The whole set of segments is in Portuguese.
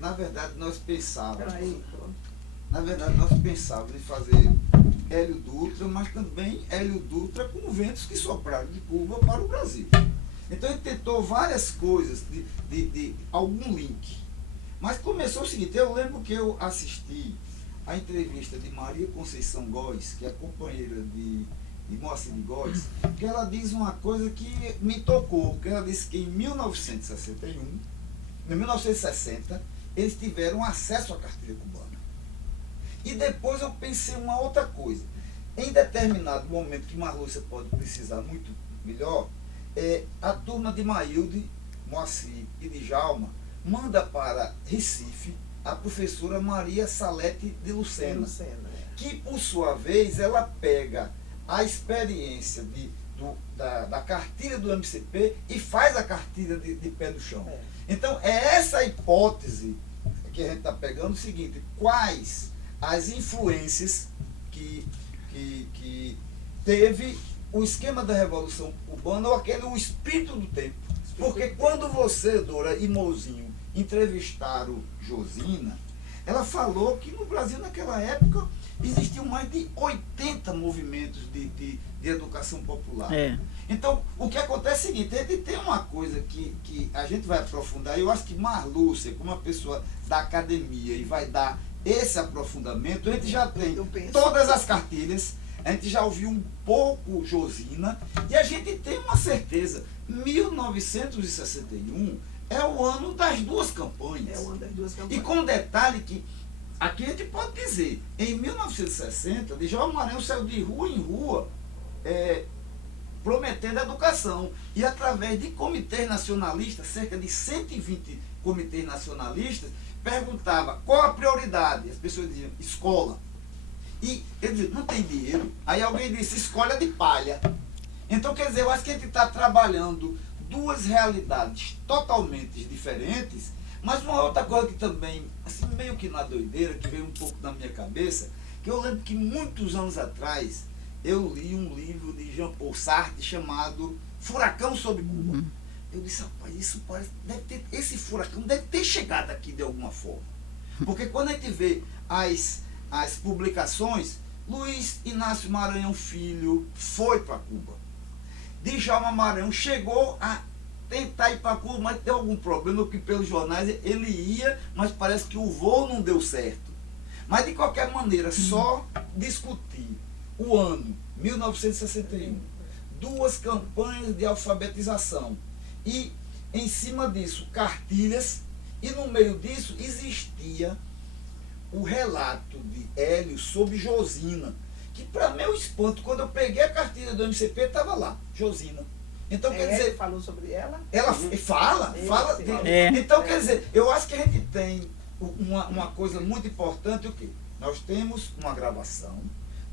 na verdade, nós pensávamos. Peraí, Na verdade, nós pensávamos em fazer Hélio Dutra, mas também Hélio Dutra com ventos que sopraram de Cuba para o Brasil. Então ele tentou várias coisas, de algum link. Mas começou o seguinte, eu lembro que eu assisti a entrevista de Maria Conceição Góes, que é companheira de Moacir de Góes, que ela diz uma coisa que me tocou, que ela disse que em 1961, em 1960, eles tiveram acesso à cartilha cubana. E depois eu pensei uma outra coisa. Em determinado momento, que Marlúcia pode precisar muito melhor, a turma de Maílde, Moacir e de Djalma manda para Recife a professora Maria Salete de Lucena, que, por sua vez, ela pega a experiência da cartilha do MCP e faz a cartilha de pé do chão. Então, é essa hipótese que a gente está pegando, o seguinte, quais as influências que teve o esquema da Revolução Cubana, ou o espírito do tempo. Porque quando você, Dora e Mouzinho, entrevistaram Josina, ela falou que no Brasil, naquela época, existiam mais de 80 movimentos de educação popular. Então, o que acontece é o seguinte, ele tem uma coisa que a gente vai aprofundar, e eu acho que Marlúcia, como uma pessoa da academia, e vai dar esse aprofundamento, a gente já tem todas as cartilhas, a gente já ouviu um pouco Josina, e a gente tem uma certeza, 1961 é o ano das duas campanhas. E com detalhe que, aqui a gente pode dizer, em 1960, Djalma Maranhão saiu de rua em rua, prometendo educação. E através de comitês nacionalistas, cerca de 120 comitês nacionalistas, perguntava qual a prioridade. As pessoas diziam, escola. E ele dizia, não tem dinheiro. Aí alguém disse, escola de palha. Então, quer dizer, eu acho que a gente está trabalhando duas realidades totalmente diferentes, mas uma outra coisa que também, assim, meio que na doideira, que veio um pouco na minha cabeça, que eu lembro que muitos anos atrás, eu li um livro de Jean-Paul Sartre chamado Furacão sobre Cuba. Eu disse, rapaz, isso parece, esse furacão deve ter chegado aqui de alguma forma. Porque quando a gente vê as publicações, Luiz Inácio Maranhão Filho foi para Cuba. Djalma Maranhão chegou a tentar ir para Cuba, mas tem algum problema, porque pelos jornais ele ia, mas parece que o voo não deu certo. Mas de qualquer maneira, só discutir o ano 1961, duas campanhas de alfabetização, e em cima disso, cartilhas, e no meio disso existia o relato de Hélio sobre Josina, que para meu espanto, quando eu peguei a cartilha do MCP, estava lá, Josina. Então, quer dizer, falou sobre ela? Ela fala. Então, quer dizer, eu acho que a gente tem uma coisa muito importante, o quê? Nós temos uma gravação,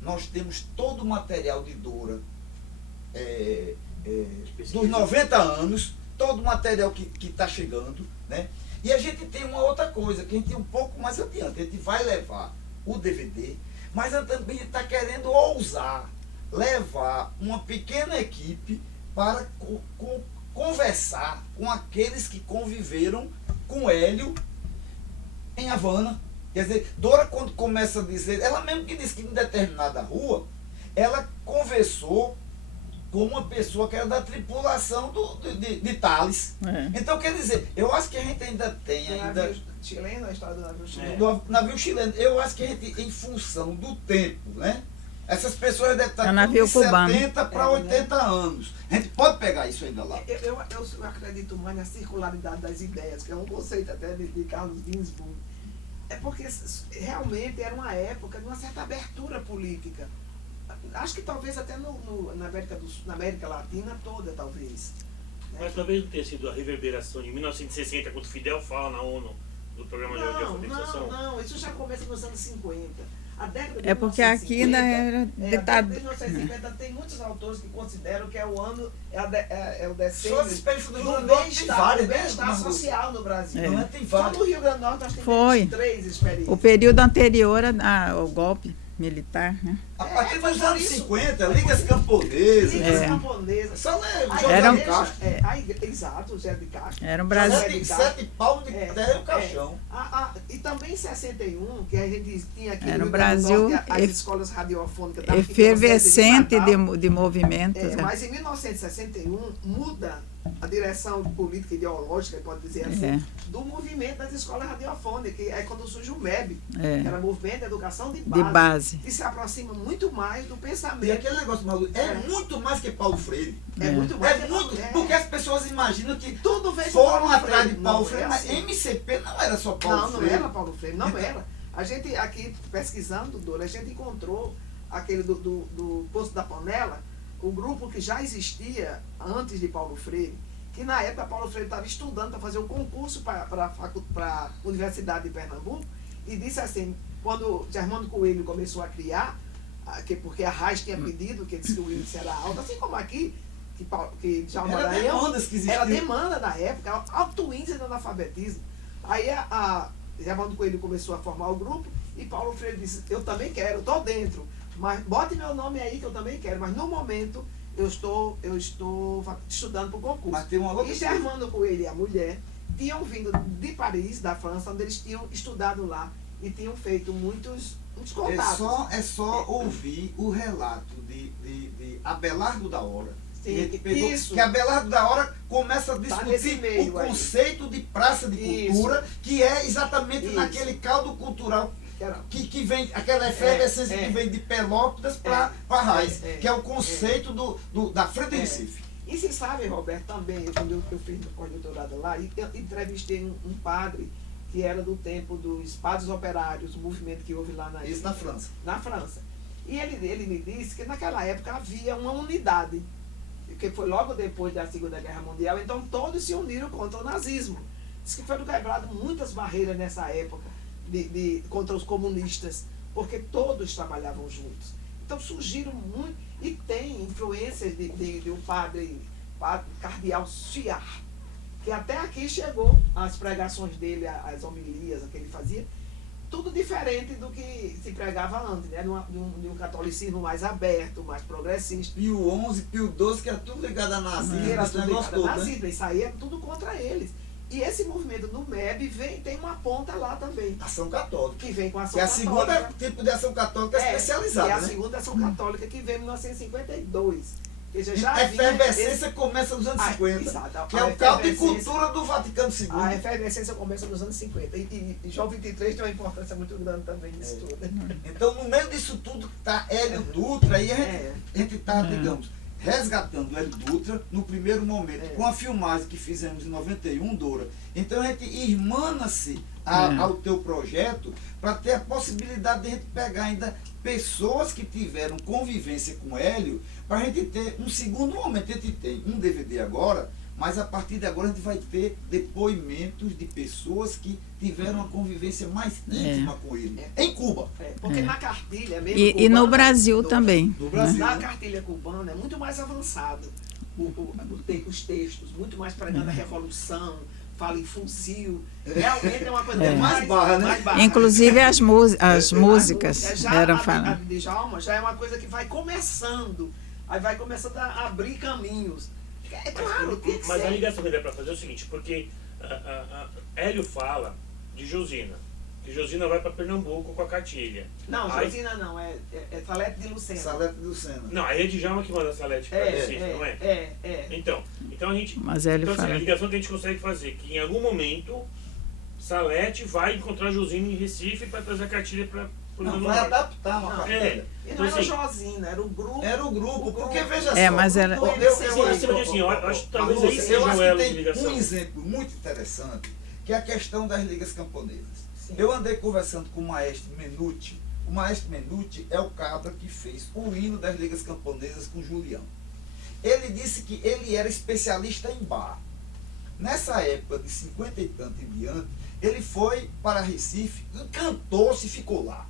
nós temos todo o material de Dora dos 90 anos, todo o material que está chegando, né? E a gente tem uma outra coisa, que a gente tem um pouco mais adiante, a gente vai levar o DVD, mas a gente também está querendo ousar levar uma pequena equipe para conversar com aqueles que conviveram com Hélio em Havana. Quer dizer, Dora, quando começa a dizer, ela mesmo que disse que em determinada rua, ela conversou com uma pessoa que era da tripulação de Tales. Então, quer dizer, eu acho que a gente ainda tem... Navio chileno, a história do navio chileno. Do navio chileno. Eu acho que a gente, em função do tempo, né? Essas pessoas devem estar de 70 para 80 anos. A gente pode pegar isso ainda lá. Eu acredito mais na circularidade das ideias, que é um conceito até de Carlos Ginzburg. É porque realmente era uma época de uma certa abertura política. Acho que talvez até na América Latina toda, talvez. Né? Mas talvez não tenha sido a reverberação de 1960, quando Fidel fala na ONU, do programa de alfabetização. Não, isso já começa nos anos 50. A década de porque 1950, aqui ainda era ditado. Desde 1950 tem muitos autores que consideram que é o ano, é o decênio do bem-estar social no Brasil. Só no Rio Grande do Norte nós temos 23 experiências. O período anterior ao golpe militar, né? A partir dos anos 50, ligas camponesas. Só Eram exato, José de Castro. Era um Brasil. 7 pau de terra e o caixão. A E também em 61, que a gente tinha aqui No Rio Grande do Brasil, Norte, as escolas radiofônicas da efervescente Natal. de movimentos. Mas em 1961 muda a direção política e ideológica, pode dizer assim, do movimento das escolas radiofônicas, que é quando surge o MEB, que era Movimento de Educação de Base, que se aproxima muito mais do pensamento. E aquele negócio maluco, muito mais que Paulo Freire. É muito mais. Porque as pessoas imaginam que tudo veio foram atrás de Paulo Freire, mas assim. MCP não era só Paulo Freire. Não era Paulo Freire, não era. A gente aqui, pesquisando, Dora, a gente encontrou aquele do Poço da Panela, o grupo que já existia antes de Paulo Freire, que na época Paulo Freire estava estudando para fazer um concurso para a Universidade de Pernambuco, e disse assim, quando Germano Coelho começou a criar, porque a Raiz tinha pedido que o índice era alto, assim como aqui, que Djalma Maranhão, era demanda da época, alto índice de analfabetismo. Aí Germano Coelho começou a formar o grupo, e Paulo Freire disse, eu também quero, estou dentro, mas bote meu nome aí que eu também quero, mas no momento eu estou estudando para o concurso. Mas tem uma outra e Germano Coelho e a mulher tinham vindo de Paris, da França, onde eles tinham estudado lá e tinham feito muitos contatos. É só ouvir o relato de Abelardo da Hora. Sim, que Abelardo da Hora começa a discutir o conceito de praça de cultura, que é exatamente naquele caldo cultural que vem, aquela efervescência que vem de Pelópidas para Raiz, que é o conceito da Frente de Recife. E se sabe, Roberto, também, quando eu fiz o pós-doutorado lá, eu entrevistei um padre que era do tempo dos padres operários, o movimento que houve lá Isso na França. Na França. E ele me disse que naquela época havia uma unidade, que foi logo depois da Segunda Guerra Mundial, então todos se uniram contra o nazismo. Diz que foram quebradas muitas barreiras nessa época contra os comunistas, porque todos trabalhavam juntos. Então surgiram muito, e tem influências de um padre cardeal Chiar, que até aqui chegou as pregações dele, as homilias que ele fazia, tudo diferente do que se pregava antes, né? De um catolicismo mais aberto, mais progressista. Pio XI, Pio XII, que era tudo ligado a nazismo, era tudo ligado a nazismo, isso aí era tudo contra eles. E esse movimento no MEB tem uma ponta lá também. Ação Católica. Que vem com a ação católica. Que é a segunda tipo de ação católica especializada, é a segunda ação católica que veio em 1952. A efervescência começa nos anos 50. Exato. Que é o caldo de cultura do Vaticano II. A efervescência começa nos anos 50. E João 23 tem uma importância muito grande também nisso tudo. Então, no meio disso tudo está Hélio Dutra, e a gente está, digamos, resgatando Hélio Dutra no primeiro momento, com a filmagem que fizemos em 91, Dora. Então a gente irmana-se ao teu projeto para ter a possibilidade de a gente pegar ainda pessoas que tiveram convivência com Hélio, para a gente ter um segundo momento. A gente tem um DVD agora, mas a partir de agora a gente vai ter depoimentos de pessoas que tiveram uma convivência mais íntima com ele, em Cuba. Porque na cartilha mesmo. E no Brasil também. No Brasil. Na cartilha cubana é muito mais avançado os textos, muito mais pregando a revolução, fala em fuzil. Realmente é uma coisa mais barra, né? Mais barra. Inclusive as músicas eram falando. A de Djalma já é uma coisa que vai começando, aí vai começando a abrir caminhos. É claro, tem que mas ser. a ligação que dá para fazer é o seguinte, porque Hélio fala de Josina, que Josina vai para Pernambuco com a cartilha. Não, Josina não, é Salete de Lucena. Salete de Lucena. Não, aí é Djalma que manda Salete para Recife, não é? Então a gente... Mas Hélio então, fala. Assim, a ligação que a gente consegue fazer, que em algum momento Salete vai encontrar Josina em Recife para trazer a cartilha para Não, vai adaptar uma cartilha. E não era Josina, era o grupo. Era o grupo, porque veja só. Mas ela... Eu acho que talvez aí seja o elo de ligação. Tem um exemplo muito interessante, que é a questão das ligas camponesas. Sim. Eu andei conversando com o maestro Menuti. O maestro Menuti é o cabra que fez o hino das ligas camponesas com Julião. Ele disse que ele era especialista em bar. Nessa época de 50 e tanto em diante, ele foi para Recife, encantou-se e ficou lá.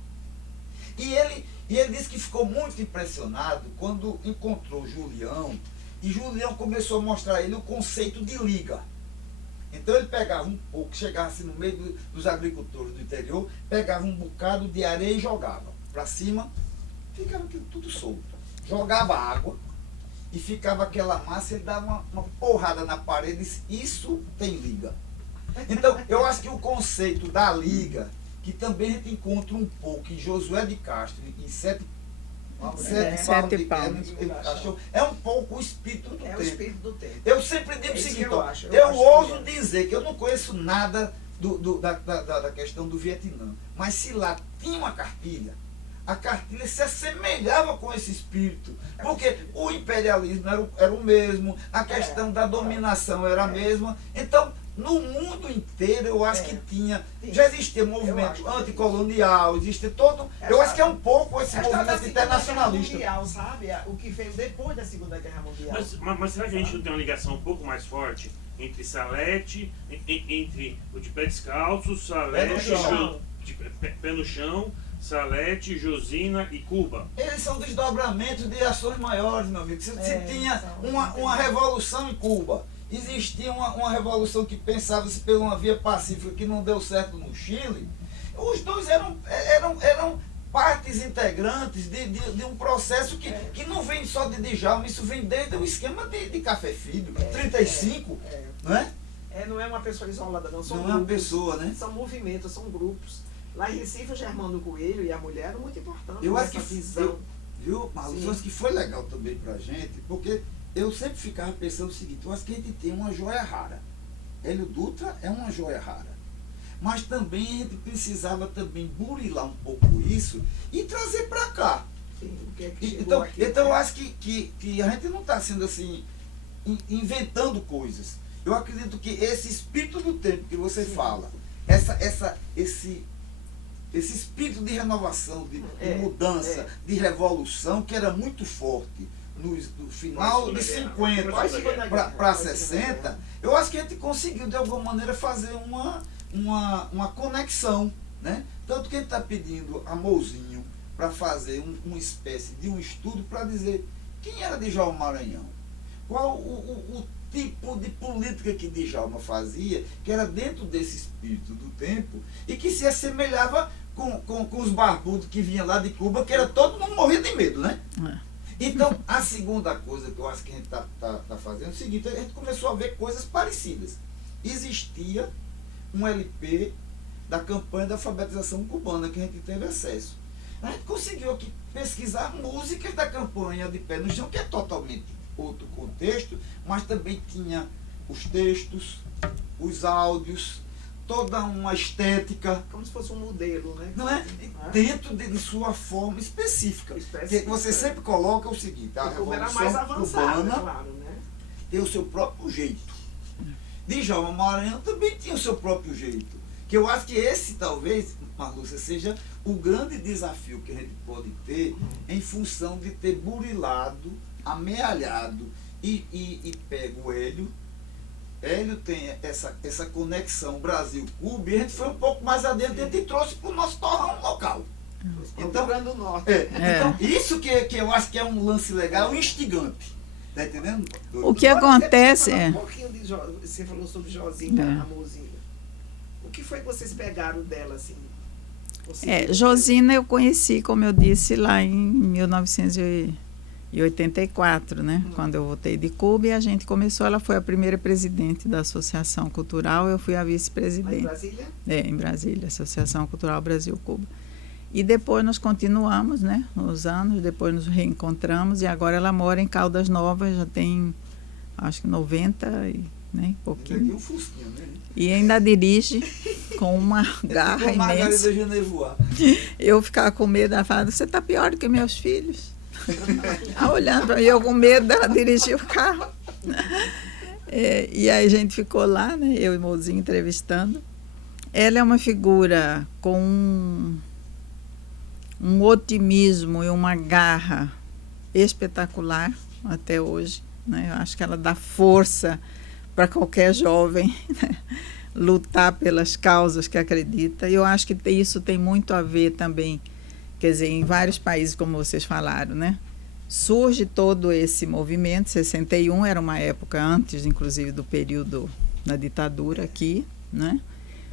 E ele disse que ficou muito impressionado quando encontrou Julião, e Julião começou a mostrar a ele o conceito de liga. Então ele pegava um pouco, chegava assim no meio dos agricultores do interior, pegava um bocado de areia e jogava para cima, ficava aquilo tudo solto. Jogava água e ficava aquela massa, ele dava uma porrada na parede e disse, isso tem liga. Então, eu acho que o conceito da liga que também a gente encontra um pouco em Josué de Castro, em Sete Palmos, é um pouco o espírito do tempo. O espírito do tempo. Eu sempre digo o seguinte, eu ouso dizer que eu não conheço nada da questão do Vietnã, mas se lá tinha uma cartilha, a cartilha se assemelhava com esse espírito, porque o imperialismo era o mesmo, a questão da dominação era a mesma. Então, no mundo inteiro, eu acho que já existia movimento anticolonial, existe todo. Eu acho que é um pouco esse movimento internacionalista. Mundial, sabe? O que veio depois da Segunda Guerra Mundial. Mas será que a gente não tem uma ligação um pouco mais forte entre Salete, entre o de pé descalço, Salete, pé no chão, Salete, Josina e Cuba? Eles são desdobramentos de ações maiores, meu amigo. Se tinha uma revolução em Cuba, existia uma revolução que pensava-se por uma via pacífica que não deu certo no Chile, os dois eram partes integrantes de um processo que não vem só de Djalma, isso vem desde o esquema de Café Filho, 35, não é? Não é uma pessoa isolada, não. São não grupos, é uma pessoa, né? São movimentos, são grupos. Lá em Recife, o Germano Coelho e a mulher eram muito importantes. Eu acho que visão. Viu, Marlon? Eu acho que foi legal também pra gente, porque eu sempre ficava pensando o seguinte, eu acho que a gente tem uma joia rara. Hélio Dutra é uma joia rara. Mas também a gente precisava também burilar um pouco isso e trazer para cá. Sim, o que é que então, aqui, então eu acho que a gente não está sendo assim, inventando coisas. Eu acredito que esse espírito do tempo que você fala, esse espírito de renovação, de mudança, de revolução, que era muito forte no final de 50 para 60, eu acho que a gente conseguiu de alguma maneira fazer uma conexão, né? Tanto que a gente está pedindo a Mouzinho para fazer uma espécie de um estudo para dizer quem era Djalma Maranhão, qual o tipo de política que Djalma fazia, que era dentro desse espírito do tempo e que se assemelhava com os barbudos que vinham lá de Cuba, que era todo mundo morria de medo, né? Então, a segunda coisa que eu acho que a gente está fazendo é o seguinte, a gente começou a ver coisas parecidas. Existia um LP da campanha da alfabetização cubana que a gente teve acesso. A gente conseguiu aqui pesquisar músicas da campanha de Pé no Chão, que é totalmente outro contexto, mas também tinha os textos, os áudios, toda uma estética. Como se fosse um modelo, né? Não é? Dentro de sua forma específica. Porque você sempre coloca o seguinte, a Revolução Cubana, claro, né? tem o seu próprio jeito. Djalma Maranhão também tinha o seu próprio jeito. Que eu acho que esse, talvez, Marlúcia, seja o grande desafio que a gente pode ter em função de ter burilado, amealhado e pego o Hélio. Hélio tem essa conexão Brasil-Cuba e a gente foi um pouco mais adiante, a gente trouxe para o nosso torrão local. Então, então isso que eu acho que é um lance legal, instigante. Está entendendo? O que acontece Um pouquinho de você falou sobre Josina, a Mouzinha. O que foi que vocês pegaram dela, assim? Josina eu conheci, como eu disse, lá em 1984, né? Quando eu voltei de Cuba e a gente começou, ela foi a primeira presidente da Associação Cultural, eu fui a vice-presidente. Lá em Brasília? Em Brasília, Associação Cultural Brasil-Cuba. E depois nós continuamos, né? Uns anos, depois nos reencontramos e agora ela mora em Caldas Novas, já tem, acho que 90 né, pouquinho. Um fusquinho, né? E ainda dirige com uma garra imensa. Eu ficava com medo, ela falava, você está pior do que meus filhos. Olhando para mim, eu com medo dela dirigir o carro. E aí a gente ficou lá, né, eu e Mouzinho entrevistando. Ela é uma figura com um otimismo e uma garra espetacular até hoje, né? Eu acho que ela dá força para qualquer jovem, né, lutar pelas causas que acredita. E eu acho que isso tem muito a ver também, quer dizer, em vários países, como vocês falaram, né? Surge todo esse movimento. 61 era uma época antes, inclusive, do período da ditadura aqui, né?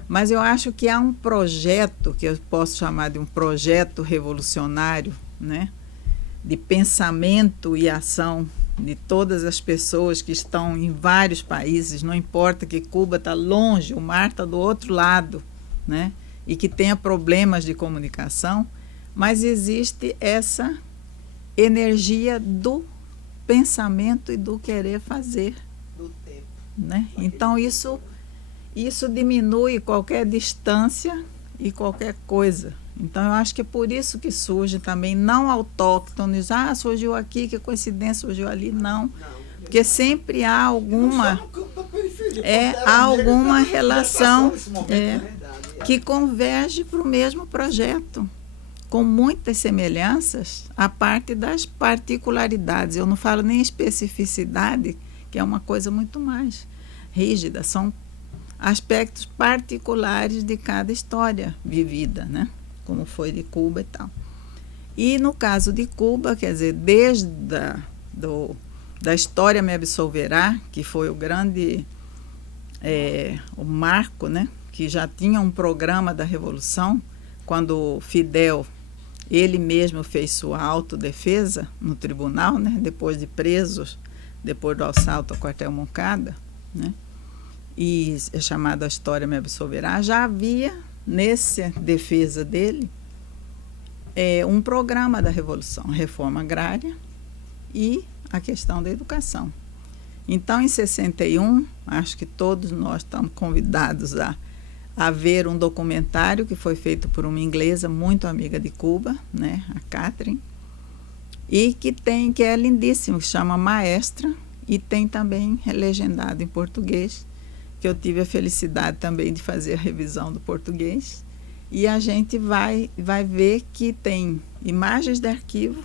Mas eu acho que há um projeto, que eu posso chamar de um projeto revolucionário, né? De pensamento e ação de todas as pessoas que estão em vários países, não importa que Cuba está longe, o mar está do outro lado, né? e que tenha problemas de comunicação, mas existe essa energia do pensamento e do querer fazer, Do tempo. né? Então isso diminui qualquer distância e qualquer coisa. Então eu acho que é por isso que surge também não autóctones, surgiu aqui, que coincidência, surgiu ali, não. Porque sempre há alguma, Não só no campo da periferia, há alguma negra, relação nesse momento, É né? verdade. que converge para o mesmo projeto, com muitas semelhanças, a parte das particularidades. Eu não falo nem especificidade, que é uma coisa muito mais rígida, são aspectos particulares de cada história vivida, né? Como foi de Cuba e tal. E no caso de Cuba, quer dizer, desde da História Me Absolverá, que foi o grande o marco, né? Que já tinha um programa da Revolução, quando Fidel, ele mesmo fez sua autodefesa no tribunal, né? Depois de presos, depois do assalto ao quartel Moncada, né? E é chamada A História Me Absolverá, já havia nessa defesa dele um programa da Revolução, a reforma agrária e a questão da educação. Então, em 61, acho que todos nós estamos convidados a ver um documentário que foi feito por uma inglesa muito amiga de Cuba, né, a Catherine, e que é lindíssimo, que chama Maestra, e tem também legendado em português, que eu tive a felicidade também de fazer a revisão do português, e a gente vai ver que tem imagens de arquivo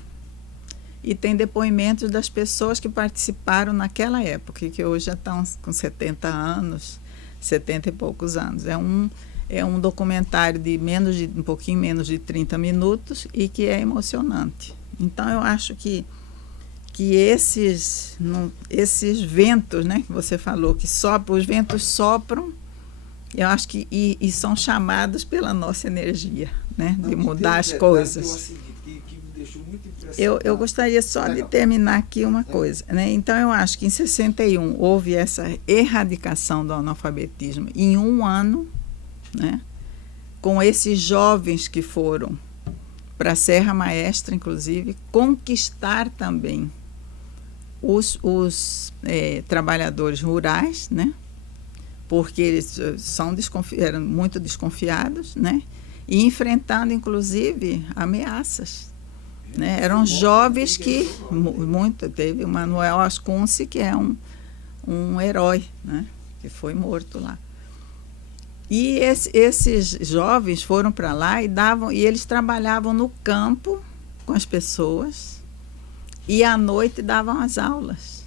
e tem depoimentos das pessoas que participaram naquela época, que hoje já estão com 70 anos, 70 e poucos anos. É um documentário de um pouquinho menos de 30 minutos e que é emocionante. Então eu acho que esses ventos, né, que você falou, que os ventos sopram, eu acho que e são chamados pela nossa energia, né, de mudar as coisas. Eu gostaria só de terminar aqui uma coisa, né? Então eu acho que em 61 houve essa erradicação do analfabetismo em um ano, né, com esses jovens que foram para a Serra Maestra, inclusive, conquistar também os trabalhadores rurais, né? Porque eles eram muito desconfiados, né? E enfrentando, inclusive, ameaças. Né? Eram jovens que... Teve o Manuel Ascunce, que é um herói, né? Que foi morto lá. E esses jovens foram para lá e eles trabalhavam no campo com as pessoas e à noite davam as aulas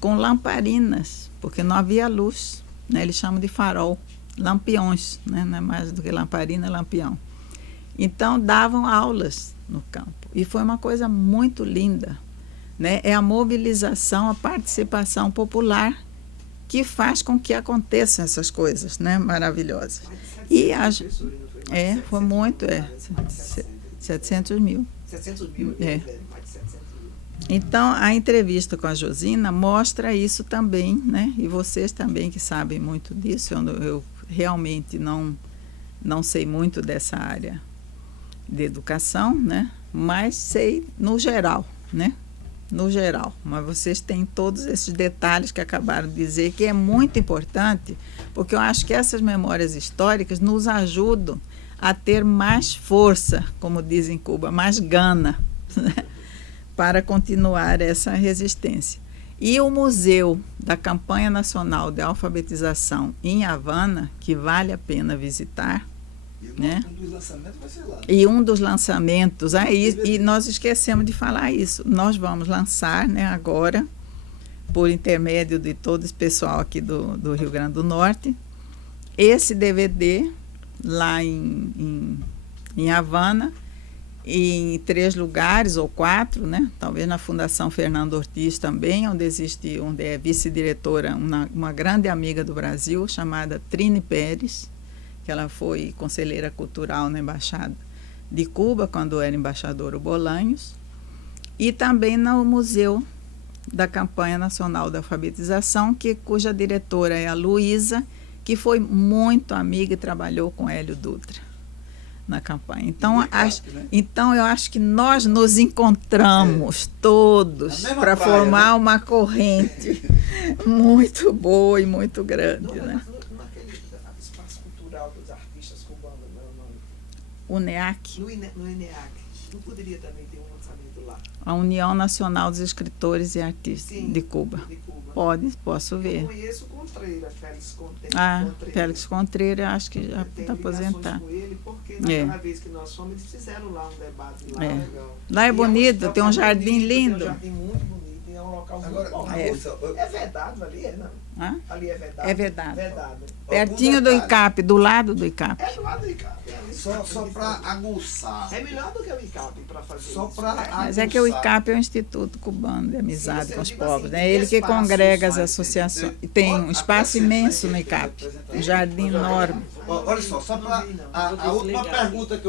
com lamparinas, porque não havia luz, né? Eles chamam de farol, lampiões, né? Não é mais do que lamparina, é lampião. Então davam aulas no campo e foi uma coisa muito linda, né? É a mobilização, a participação popular que faz com que aconteçam essas coisas, né, maravilhosas. E foi muito, 700 mil. 700 mil, mais de 700 mil. Então, a entrevista com a Josina mostra isso também, né? E vocês também que sabem muito disso, eu realmente não sei muito dessa área de educação, né? Mas sei no geral, né? No geral, mas vocês têm todos esses detalhes que acabaram de dizer, que é muito importante, porque eu acho que essas memórias históricas nos ajudam a ter mais força, como dizem em Cuba, mais gana, né, para continuar essa resistência. E o Museu da Campanha Nacional de Alfabetização em Havana, que vale a pena visitar, né? Um dos lançamentos vai ser lá. Né? E um dos lançamentos, e nós esquecemos de falar isso, nós vamos lançar, né, agora, por intermédio de todo esse pessoal aqui do Rio Grande do Norte, esse DVD lá em Havana, em 3 lugares ou 4, né? Talvez na Fundação Fernando Ortiz também, onde é vice-diretora uma grande amiga do Brasil, chamada Trine Pérez, que ela foi conselheira cultural na Embaixada de Cuba, quando era embaixador o Bolanhos, e também no Museu da Campanha Nacional da Alfabetização, cuja diretora é a Luísa, que que foi muito amiga e trabalhou com Hélio Dutra na campanha. Então, Do ICAP, né? então eu acho que nós nos encontramos todos Na mesma para praia, formar né? uma corrente muito boa e muito grande, né? Naquele espaço cultural dos artistas cubanos, O NEAC, no ENEAC, não poderia também ter um lançamento lá? a União Nacional dos Escritores e Artistas Sim, de Cuba. De Cuba. Posso Eu ver. conheço o Contreira, Félix Contreira. Félix Contreira, acho que já Tem está ligações aposentado. com ele, porque naquela vez que nós fomos, eles fizeram lá um debate lá. É. Legal. Lá é E bonito, tem um jardim bonito, tem lindo. um jardim muito bonito, e é um local Agora, muito bom. moça, É vedado ali, é não? Hã? Ali é vedado? É vedado. Vedado. Pertinho do detalhe. ICAP, do lado do ICAP. É do lado do ICAP. É ali. Só para aguçar. É melhor do que o ICAP para fazer Só isso. pra- né? Mas é que o ICAP é o Instituto Cubano de Amizade Sim, com eu os digo povos. assim, É tem ele que espaços, congrega as mas associações. tem- E tem um até espaço sempre, imenso né, no que tem ICAP. representante. Um jardim enorme. Olha só, só para Vou a última desligar. pergunta que eu